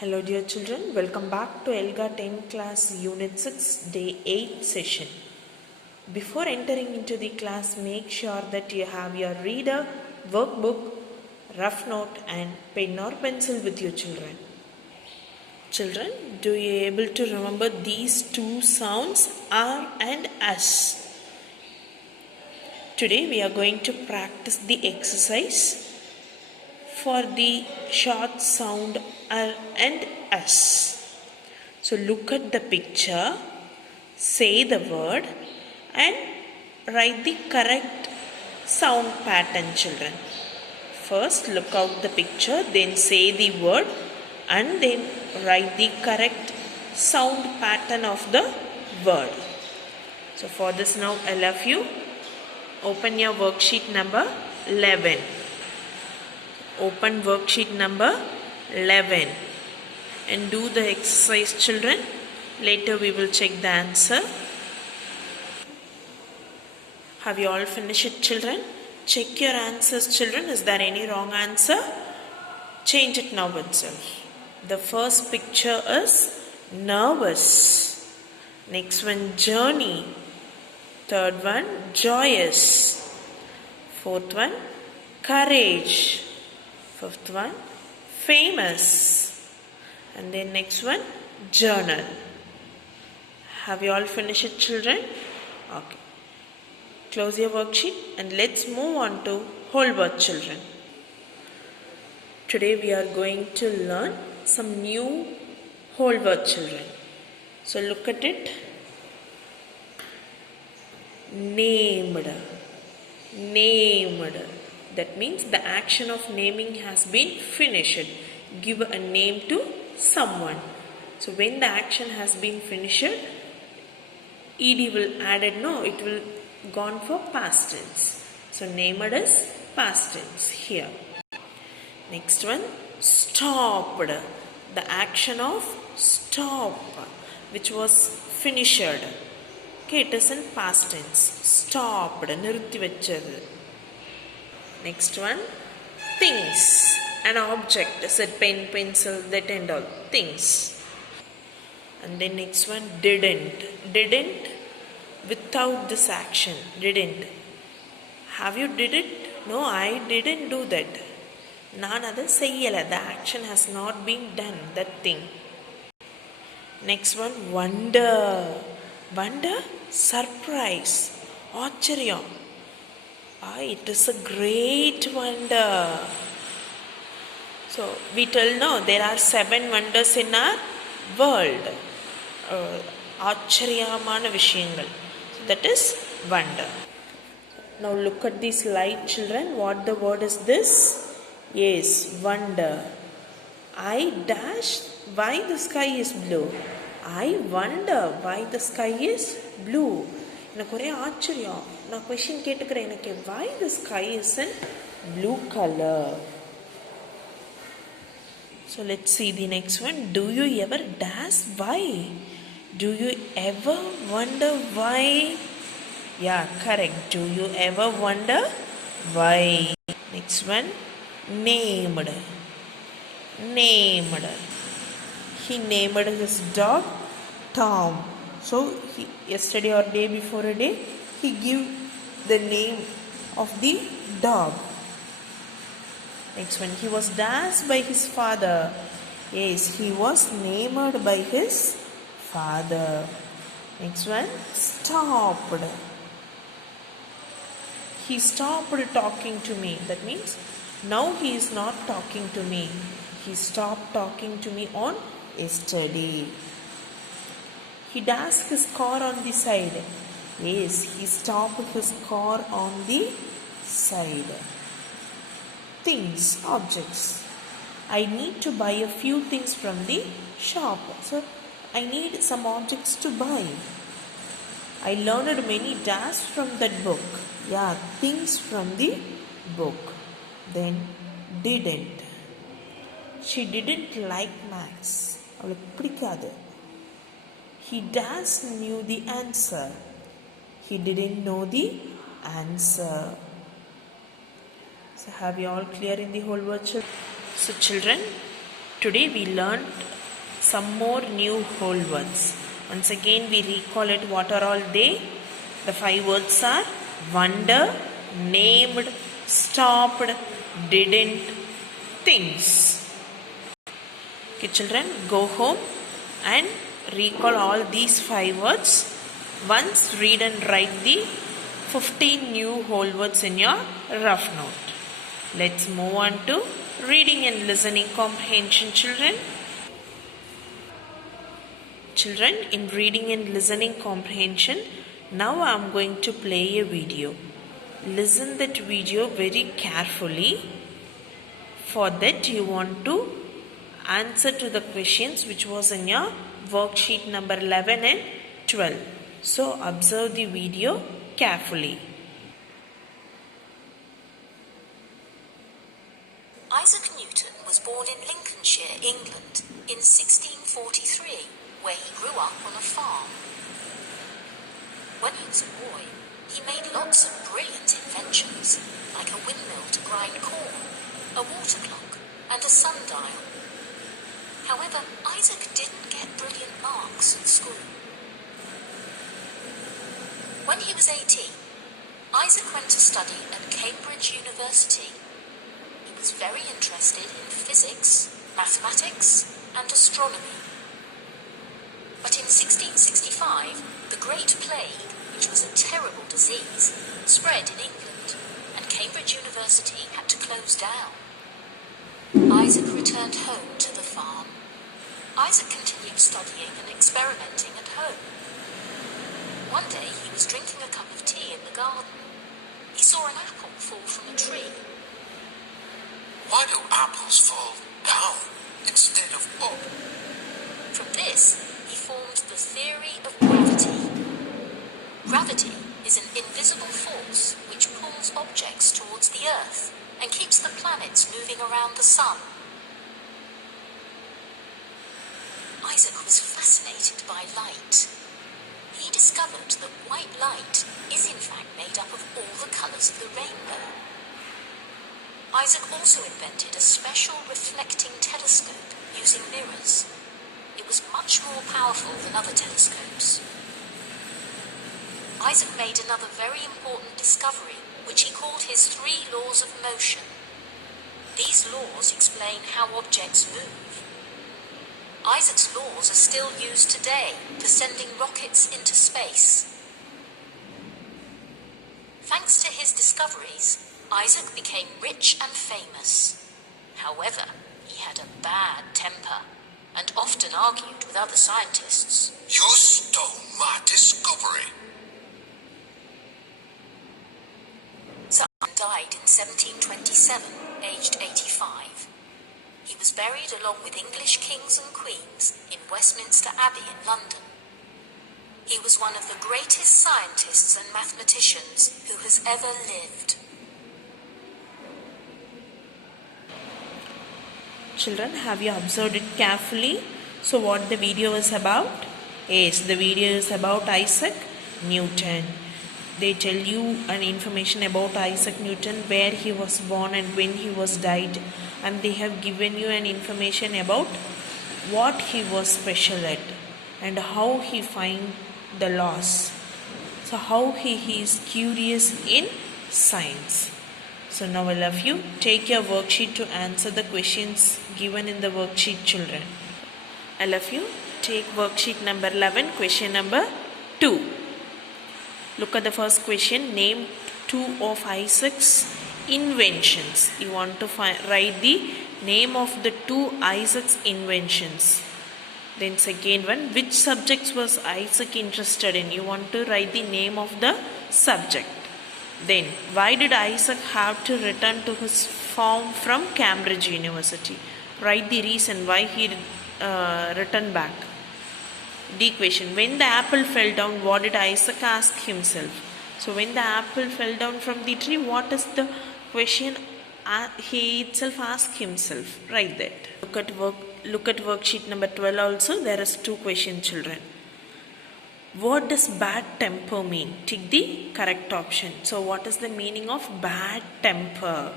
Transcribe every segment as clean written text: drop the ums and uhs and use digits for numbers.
Hello dear children, welcome back to ELGA 10 class unit 6 day 8 session. Before entering into the class, make sure that you have your reader, workbook, rough note and pen or pencil with you children. Children, do you able to remember these two sounds R and S? Today we are going to practice the exercise for the short sound R and S. So look at the picture, say the word and write the correct sound pattern children. First look out the picture, then say the word and then write the correct sound pattern of the word. So for this now all of you open your worksheet number 11. Open worksheet number 11 and do the exercise children. Later we will check the answer. Have you all finished it children? Check your answers children. Is there any wrong answer? Change it now itself. The first picture is nervous. Next one journey. Third one joyous. Fourth one courage. Fifth one famous. And then next one journal. Have you all finished it children? Okay. Close your worksheet and let's move on to whole word children. Today we are going to learn some new whole word children. So look at it. Named. Named. That means the action of naming has been finished. Give a name to someone. So when the action has been finished, ed will added, no, it will gone for past tense. So named is past tense here. Next one, stopped. The action of stop, which was finished. Okay, it is in past tense. Stopped. Nirthi vechadu. Next one, things. An object, said pen, pencil, that and all. Things. And then next one, didn't. Didn't without this action. Didn't. Have you did it? No, I didn't do that. Naan adu seyyala. The action has not been done. That thing. Next one, wonder. Wonder, surprise. Acharya. It is a great wonder. So we tell no, there are 7 wonders in our world. Achariyamana vishayangal. So that is wonder. Now look at this slide children. What the word is this? Yes, wonder. I dash why the sky is blue. I wonder why the sky is blue. எனக்கு ஒரே ஆச்சரியம். நான் question கேட்டுக்கிறேன் எனக்கு why the sky is in blue color. So let's see the next one. Do you ever dash why? Do you ever wonder why? Yeah, correct. Do you ever wonder why? Next one, named. Named. He named his dog Tom. So yesterday or day before a day, he gave the name of the dog. Next one, he was dashed by his father. Yes, he was named by his father. Next one, stopped. He stopped talking to me. That means now he is not talking to me. He stopped talking to me on yesterday. He dashed his car on the side. Yes, he stopped his car on the side. Things, objects. I need to buy a few things from the shop. So, I need some objects to buy. I learned many tasks from that book. Yeah, things from the book. Then, didn't. She didn't like maths. அவளுக்கு பிடிக்காது. He just knew the answer. He didn't know the answer. So have you all clear in the whole word children? So children, Today we learned some more new whole words. Once again we recall it. What are all they? The 5 words are wonder, named, stopped, didn't, things. Okay children, go home and recall all these 5 words. Once read and write the 15 new whole words in your rough note. Let's move on to reading and listening comprehension children. Children, in reading and listening comprehension, now I am going to play a video. Listen that video very carefully. For that you want to answer to the questions which was in your worksheet number 11 and 12. So observe the video carefully. Isaac Newton was born in Lincolnshire, England in 1643, where he grew up on a farm. When he was a boy, he made lots of brilliant inventions, like a windmill to grind corn, a water clock, and a sundial. However, Isaac didn't get brilliant marks at school. When he was 18, Isaac went to study at Cambridge University. He was very interested in physics, mathematics, and astronomy. But in 1665, the Great Plague, which was a terrible disease, spread in England, and Cambridge University had to close down. Isaac returned home to the farm. Isaac continued studying and experimenting at home. One day he was drinking a cup of tea in the garden. He saw an apple fall from a tree. Why do apples fall down instead of up? From this, he formed the theory of gravity. Gravity is an invisible force which pulls objects towards the Earth and keeps the planets moving around the Sun. Isaac was fascinated by light. He discovered that white light is in fact made up of all the colours of the rainbow. Isaac also invented a special reflecting telescope using mirrors. It was much more powerful than other telescopes. Isaac made another very important discovery, which he called his 3 laws of motion. These laws explain how objects move. Isaac's laws are still used today for sending rockets into space. Thanks to his discoveries, Isaac became rich and famous. However, he had a bad temper and often argued with other scientists. You stole my discovery. Isaac died in 1727, aged 85. He was buried along with English kings and queens in Westminster Abbey in London. He was one of the greatest scientists and mathematicians who has ever lived. Children, have you observed it carefully? So what the video is about? Yes, the video is about Isaac Newton. They tell you an information about Isaac Newton, where he was born and when he was died, and they have given you an information about what he was special at and how he find the laws. So how he is curious in science. So now all of you take your worksheet to answer the questions given in the worksheet children. All of you take worksheet number 11, question number 2. Look at the first question. Name 2 of Isaac's inventions. You want to write the name of the 2 Isaac's inventions. Then second one, which subjects was Isaac interested in? You want to write the name of the subject. Then why did Isaac have to return to his farm from Cambridge University? Write the reason why he returned back. D question, when the apple fell down, what did Isaac ask himself? So when the apple fell down from the tree, what is the question he itself asked himself? Write that. Look at worksheet number 12 also. There is 2 questions, children. What does bad temper mean? Tick the correct option. So what is the meaning of bad temper?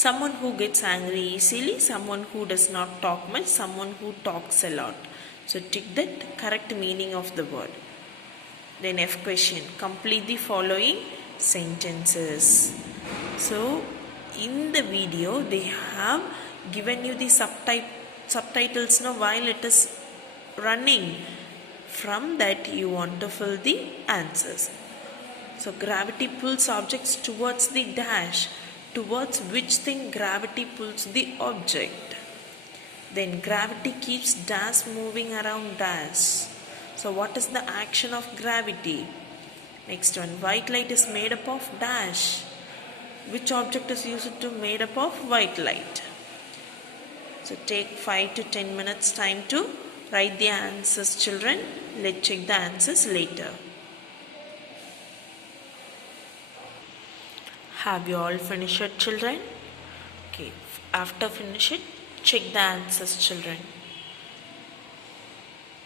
Someone who gets angry easily, someone who does not talk much, someone who talks a lot. So tick that correct meaning of the word. Then F question, complete the following sentences. So in the video they have given you the subtitles now while it is running. From that you want to fill the answers. So gravity pulls objects towards the dash. Towards which thing gravity pulls the object? Then gravity keeps dash moving around dash. So what is the action of gravity? Next one, white light is made up of dash. Which object is used to made up of white light? So take 5 to 10 minutes time to write the answers, children. Let's check the answers later. Have you all finished it, children? Okay, after finish it, check the answers, children.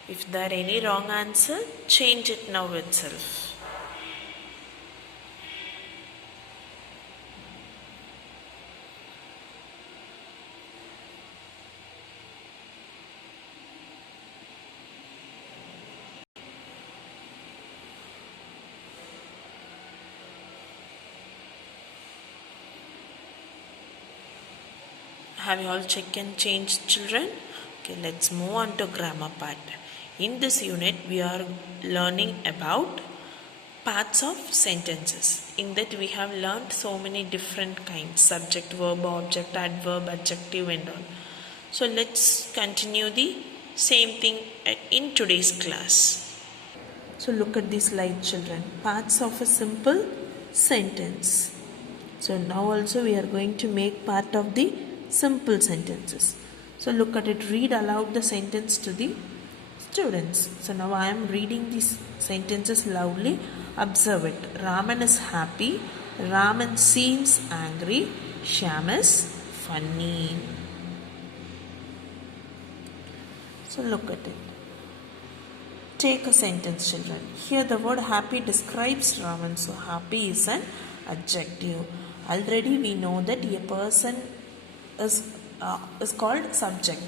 If there are any wrong answer, change it now itself. Have you all checked and changed, children? Okay, let's move on to grammar part. In this unit, we are learning about parts of sentences. In that, we have learned so many different kinds: subject, verb, object, adverb, adjective, and all. So let's continue the same thing in today's class. So look at this slide, children. Parts of a simple sentence. So now also we are going to make part of the simple sentences. So look at it. Read aloud the sentence to the students. So now I am reading these sentences loudly. Observe it. Raman is happy. Raman seems angry. Shyam is funny. So look at it. Take a sentence, children. Here the word happy describes Raman. So happy is an adjective. Already we know that a person is called subject,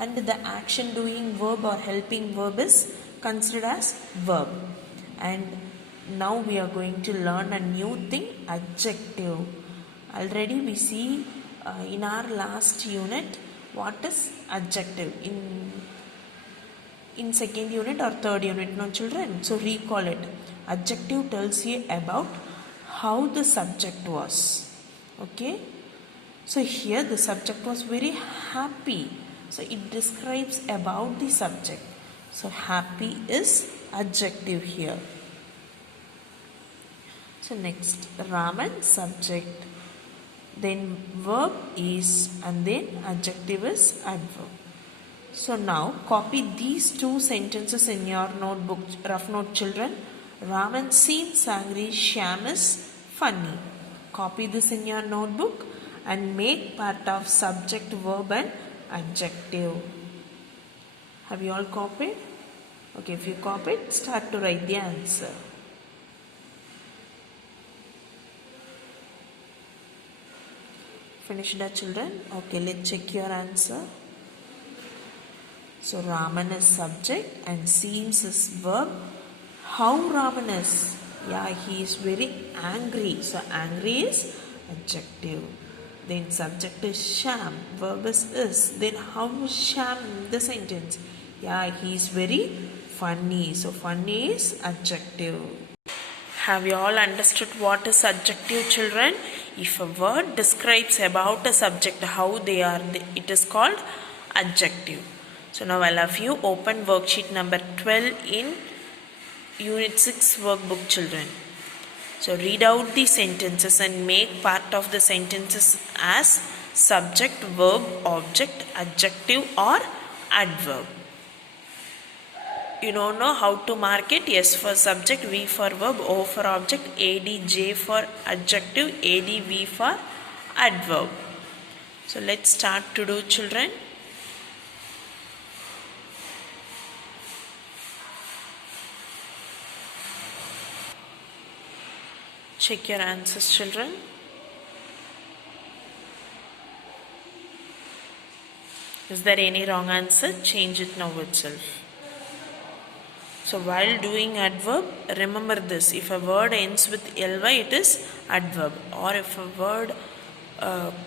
and the action doing verb or helping verb is considered as verb. And now we are going to learn a new thing, adjective. Already we see in our last unit what is adjective in second unit or third unit, no children? So recall it. Adjective tells you about how the subject was. Okay. So here the subject was very happy. So it describes about the subject. So happy is adjective here. So next, Raman subject. Then verb is, and then adjective is adverb. So now copy these two sentences in your notebook, rough note, children. Raman seems angry. Shyam is funny. Copy this in your notebook and make part of subject, verb and adjective. Have you all copied? Okay, if you copied, start to write the answer. Finished the children? Okay, let's check your answer. So Raman is subject and seems is verb. How Raman is? Yeah, he is very angry. So angry is adjective. Then subject is Shyam, verb is. Then how is Shyam the sentence? Yeah, he is very funny. So funny is adjective. Have you all understood what is adjective, children? If a word describes about a subject, how they are, it is called adjective. So now I'll have you open worksheet number 12 in Unit 6 workbook, children. So read out the sentences and make part of the sentences as subject, verb, object, adjective or adverb. You don't know how to mark it. S for subject, V for verb, O for object, AD, J for adjective, AD, V for adverb. So let's start to do, children. Check your answers, children. Is there any wrong answer? Change it now itself. So while doing adverb, remember this. If a word ends with ly, it is adverb. Or if a word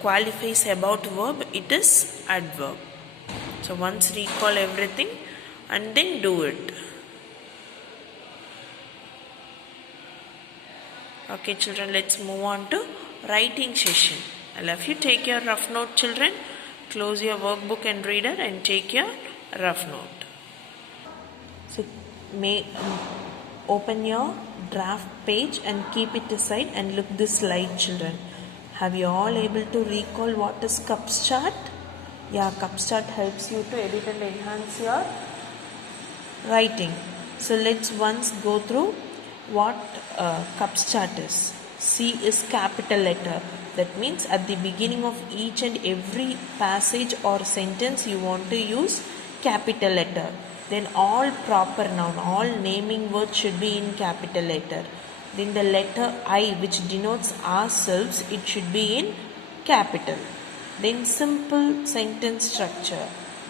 qualifies about verb, it is adverb. So once recall everything and then do it. Okay children, let's move on to writing session. I love you. Take your rough note children. Close your workbook and reader and take your rough note. So open your draft page and keep it aside and look this slide children. Have you all able to recall what is CUPS chart? Yeah, CUPS chart helps you to edit and enhance your writing. So let's once go through what CUPS chart is. C is capital letter. That means at the beginning of each and every passage or sentence you want to use capital letter. Then all proper noun, all naming words should be in capital letter. Then the letter I, which denotes ourselves, it should be in capital. Then simple sentence structure.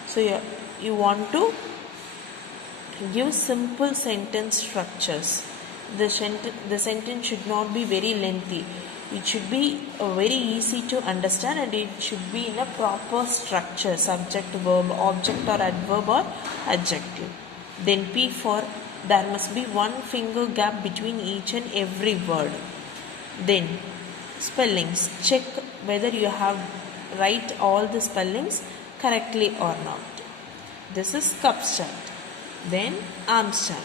So you want to give simple sentence structures. The sentence should not be very lengthy. It should be very easy to understand and it should be in a proper structure, subject, verb, object or adverb or adjective. Then P for there must be one finger gap between each and every word. Then spellings. Check whether you have write all the spellings correctly or not. This is CUPS chart. Then ARMS chart.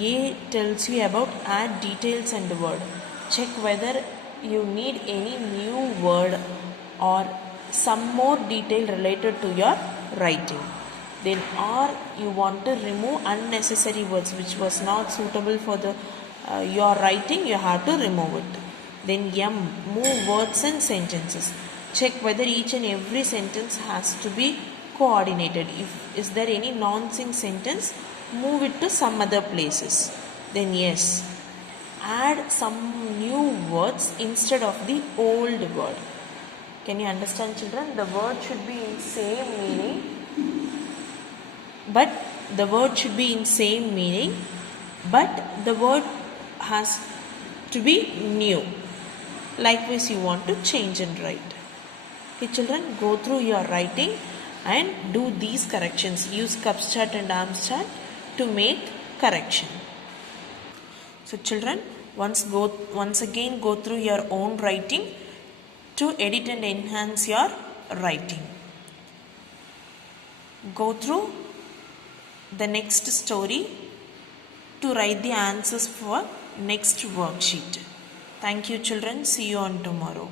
A tells you about add details and word. Check whether you need any new word or some more detail related to your writing. Then R, you want to remove unnecessary words which was not suitable for the your writing, you have to remove it. Then M, move words and sentences. Check whether each and every sentence has to be coordinated. If is there any nonsense sentence, move it to some other places. Then yes, add some new words instead of the old word. Can you understand children? The word should be in same meaning, but the word has to be new. Likewise, you want to change and write. Okay children, go through your writing and do these corrections. Use CUPS chart and ARMS chart to make correction. So children, once again go through your own writing to edit and enhance your writing. Go through the next story to write the answers for next worksheet. Thank you children. See you on tomorrow.